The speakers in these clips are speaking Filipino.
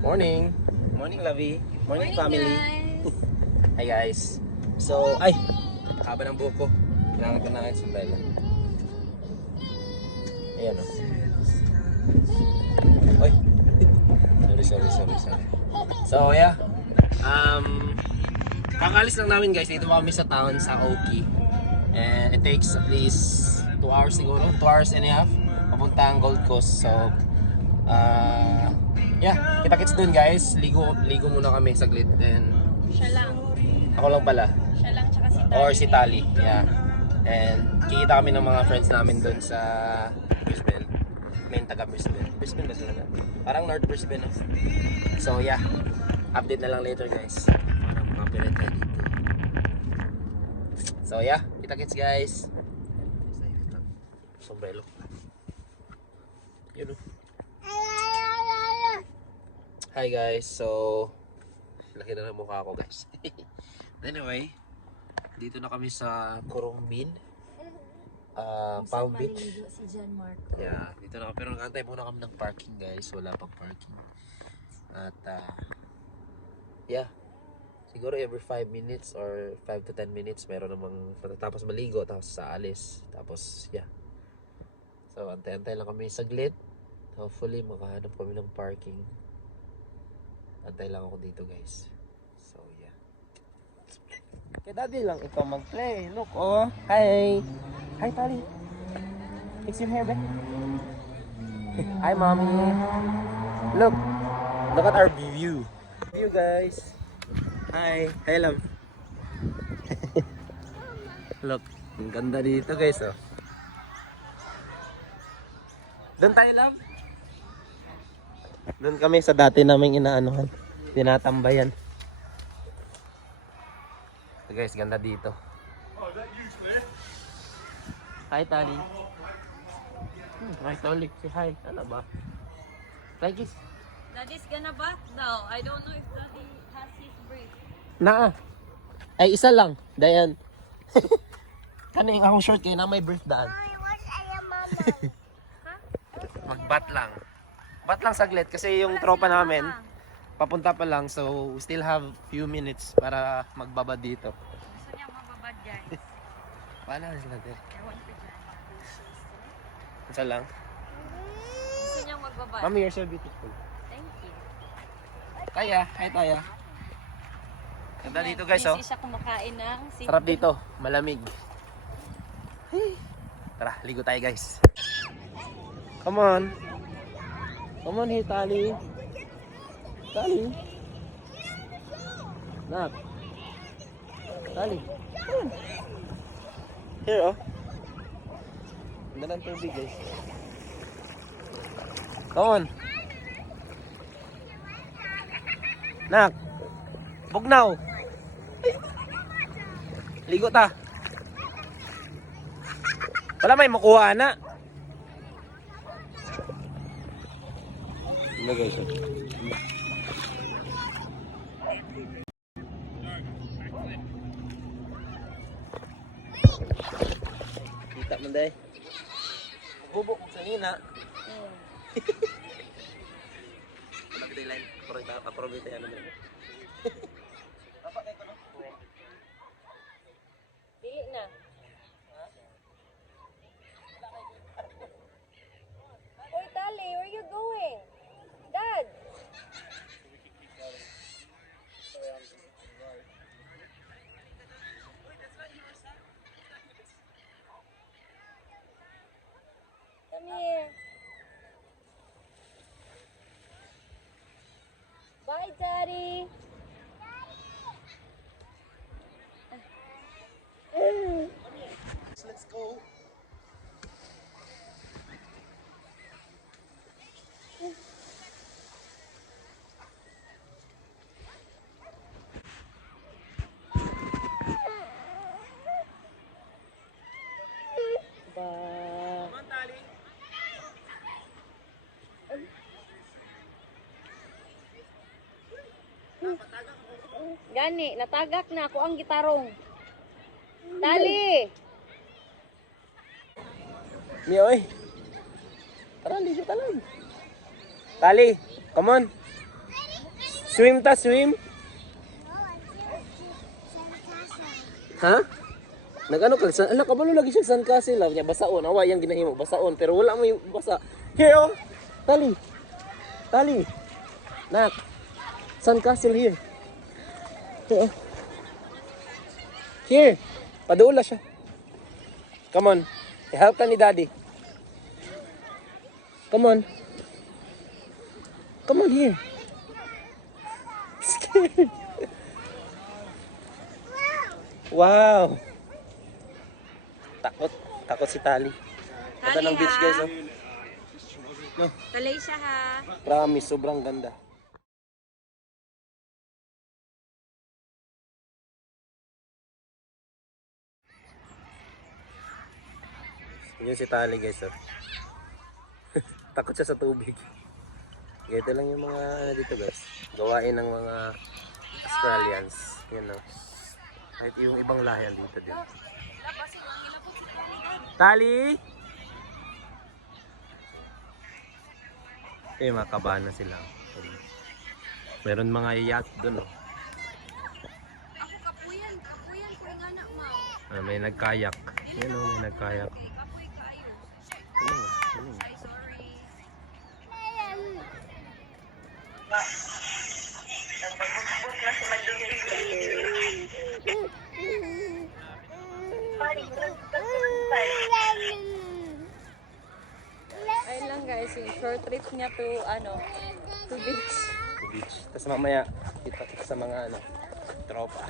Morning. Morning, Lovey. Morning, family. Guys. Hi, guys. So, ay, haba ng buko. Kailangan ko na kayo sundalo. Ayan, o. Oy. Sorry. So, yeah. Kakalis lang namin, guys. Dito kami sa town, sa Oki. And it takes at least 2 hours siguro. 2 hours and a half. Papunta ang Gold Coast. So, yeah, kita-kits dun, guys. Ligo muna kami saglit. And Siya lang. ako lang pala. Siya lang tsaka si Tali. Or si Tali. Yeah. And kikita kami ng mga friends namin dun sa Brisbane. Main taga Brisbane. Brisbane ba sila na? Parang North Brisbane. No? So yeah, update na lang later, guys. Parang copyright tayo dito. So yeah, kita-kits, guys. Sombrero. Yun o. Hi, guys. So laki na ng mukha ko, guys. Anyway, dito na kami sa Corumbin, Palm Beach. Si John Marco. Yeah, dito na kami. Pero nag-antay muna kami ng parking, guys. Wala pang parking. At yeah, siguro every 5 minutes or 5 to 10 minutes meron namang tapos maligo, tapos sa alis. Tapos yeah. So antay-antay lang kami saglit. Hopefully makahanap kami ng parking. Antay lang ako dito, guys. So yeah. Kaya daddy lang ikaw mag-play. Look, oh. Hi. Hi, Tali. Fix your hair, babe. Hi, mommy. Look. Look at our view. View, guys. Hi. Hi, love. Look. Ang ganda dito, guys, oh. Doon tayo, love. Doon kami sa dati naming inaanuhan. Tinatambayan. So guys, ganda dito. Hi, Tali. Hi, Tali. Say hi. Ano ba? Like this. Daddy's gonna bath now. I don't know if Daddy has his break. Naa. Ay, isa lang. Dayan. Kaning akong short kayo na may birth daan. Mag-bat lang. Bat lang saglit kasi yung tropa namin papunta pa lang, so we still have few minutes para magbaba dito. Gusto niya mababad, guys. Paano sila din? Ewan ko dyan. Isa lang. Gusto niya magbabad. Mami, you're so beautiful. Thank you. Taya, hi Taya. Ganda dito, guys, oh. Busy siya kumakain ng Sarap dito, malamig. Tara, ligo tayo, guys. Come on. Come on here, Tali. Tali. Nak. Tali. Here, oh. Ganda ng tubig, guys. Come on. Nak. Bugnaw. Ligo ta. Wala may makuha na. Ano, guys? Kita mo day. Bubok mo sa nina. Wala kita line. Aprobita yan naman. Dili na. Oy, Tali, where you going? Dad! Come here. Bye, Daddy. Let's go. Gani, natagak na ako ang gitarong. Tali! Mioy. Tara, dito talag. Tali, come on. Swim ta, swim. Ha? Nag-ano ka? Ala, kabalo lagi siya sandcastle. Lagi niya basaon. Awa, yung ginahimo. Basaon. Pero wala mo yung basa. Here, oh. Tali. Tali. Nak. Sandcastle here. Here, oh. Here. Padula siya. Come on. I-help ka ni Daddy. Come on. Come on here. Scared. Wow. Takot. Takot si Tali. Ganda ng beach guys. Oh. No, Talay siya ha. promise. Sobrang ganda. Yun si Tali guys. Oh. Takot siya sa tubig. Ito lang yung mga ano dito guys. Gawain ng mga Australians. Yan o. Kahit yung ibang lahi dito din. Tali! Eh, mga kabana sila. Meron mga yacht doon, oh. Ako kapuyan ko yung anak mo. May nagkayak. Yan, oh, may nagkayak. Kapoy kayo. Ano? Ay, sorry. Ayun lang guys, yung short trip niya to beach. Sa beach. Tapos mamaya, kita kita sa mga ano, tropa.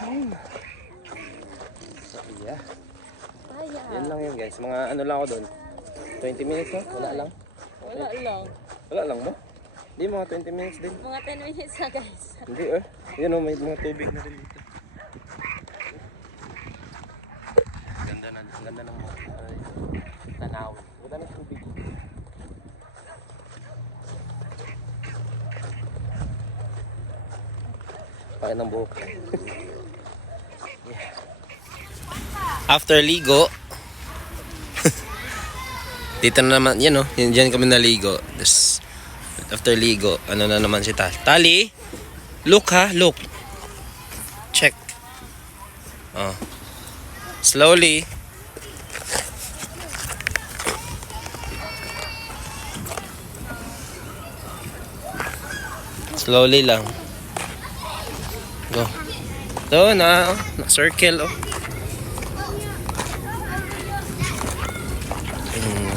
Ayun. So, yeah. Yan lang yun guys. Mga ano lang ako doon. 20 minutes no? Wala lang. Wala lang. Wala lang ba? Hindi, mga 20 minutes din. Mga 10 minutes na guys. Hindi Yan o, may mga tubig na rin dito. Ganda ng mga tanawin. Ganda ng tubig. Pakit ng buhok. Yeah. After ligo, dito na naman, yan o, dyan kami naligo. Tapos, after ligo, ano na naman si Tali. Tali! Look ha, look. Check. Oh. Slowly. Slowly lang. Go. So, na-circle, oh.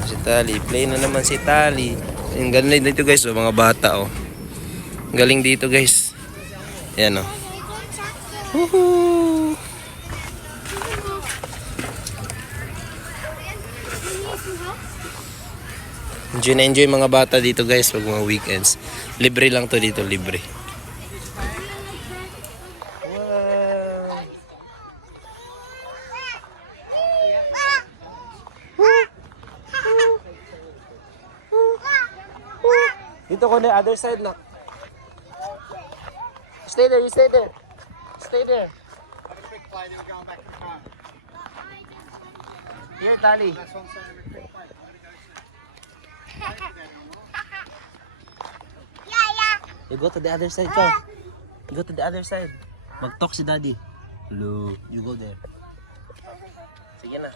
Si Tali. Play na naman si Tali. Ang galing dito guys, oh, mga bata, oh. Ang galing dito guys. Ayan, oh. Woohoo! Enjoy na enjoy mga bata dito guys pag mga weekends. Libre lang to dito, libre. Wow. Dito ko na other side na. Stay there, you stay there. Stay there. Here, Tali. You go to the other side, go. You go to the other side. Mag-talk si Daddy. Hello. You go there. Sige na.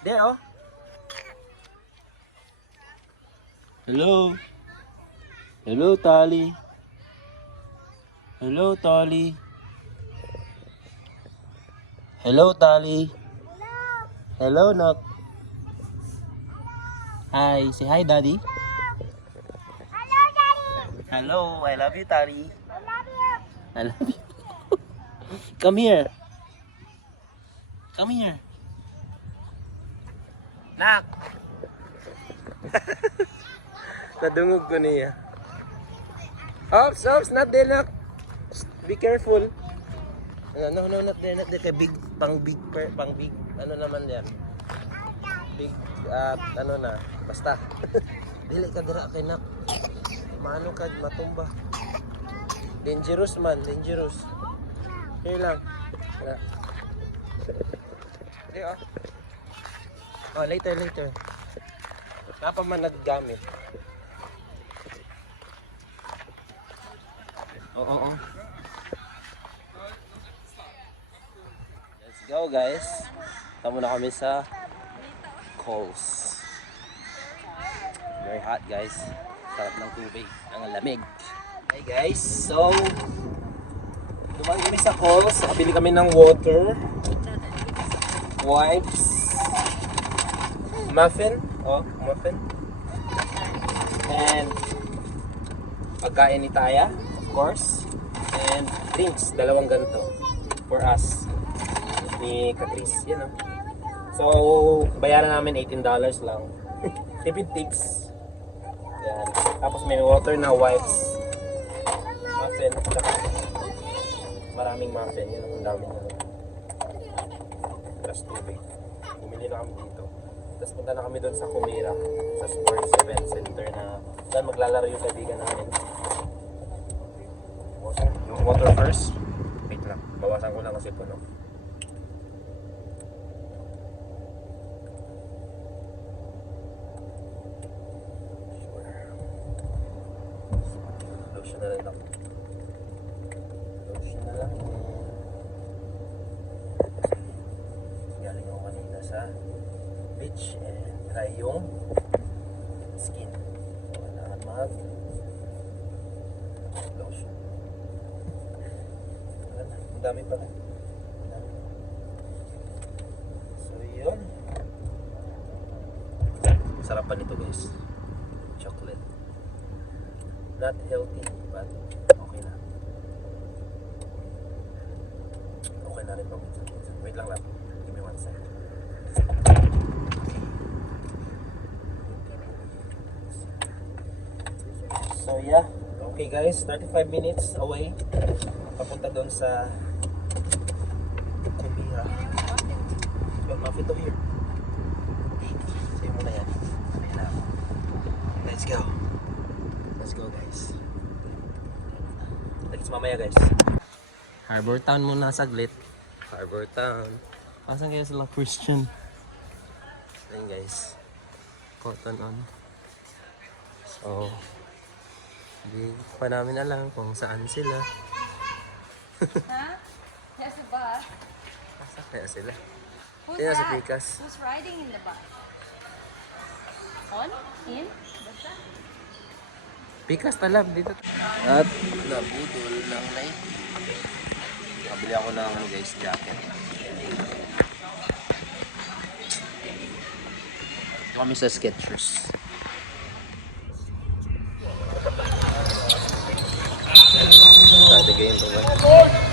There, oh. Hello. Hello, Tali. Hello, Tali. Hello, Tali. Hello, Nok. Hi. Say hi, Daddy. Hello, I love you, Tali. I love you. Come here. Come here. Nak. Nadungog ko niya. Ops, not there, Nak. Be careful. No, not there, not there. Kay big, pang big, ano naman yan. Big, ano na, basta. Dili ka dira kay Nak. Maano ka, matumba. Dangerous man, dangerous. Here lang. Hindi oh, later. Napa man naggamit. Oo. Let's go guys. Tama na kami sa Coles. Very hot guys. Sarap ng tubig. Ang lamig. Hey guys, so dumaan kami sa Coles. Nakabili kami ng water, wipes, muffin. Oh, muffin. And pagkain ni Taya, of course. And drinks, dalawang ganito for us ni Catrice, you know. So, bayaran namin $18 lang. Tipid tips. Yan. Tapos may water na wipes, muffin, tsaka maraming muffin. Yun ang dami na. Tapos tubig. Bumili na kami dito. Tapos punta na kami doon sa Kumira, sa sports event center na saan maglalaro yung kaibigan namin. Yung water first. Wait lang. Bawasan ko lang kasi puno. Lotion na rin ako. Lotion na lang. Galing ako kanina sa beach and try yung skin. So, kailangan mag lotion. Ang dami pa rin. So, yun. Sarapan nito guys. Chocolate. Not healthy, but okay na. Okay na rin paminsan. Wait lang lang. Give me 1 second. So yeah. Okay guys, 35 minutes away. Papunta doon sa Kumira. Well, muffin to here. Say mo na yan. Ayan na ako. Let's go. Let's go guys. Let's mamaya guys. Harbor Town muna saglit. Harbor Town. Asan kaya sila Christian? Ayun guys. Cotton on. So, hindi pa namin alam kung saan sila. Ha? Yes, the bus. Asa kaya sila? Who's Sila sa that? Picas. Who's riding in the bus? On? In? Basta? Picas talab dito. At nabudol ng night. Nakabili ako ng guys jacket. Ito kami sa Skechers. Start the game, bro.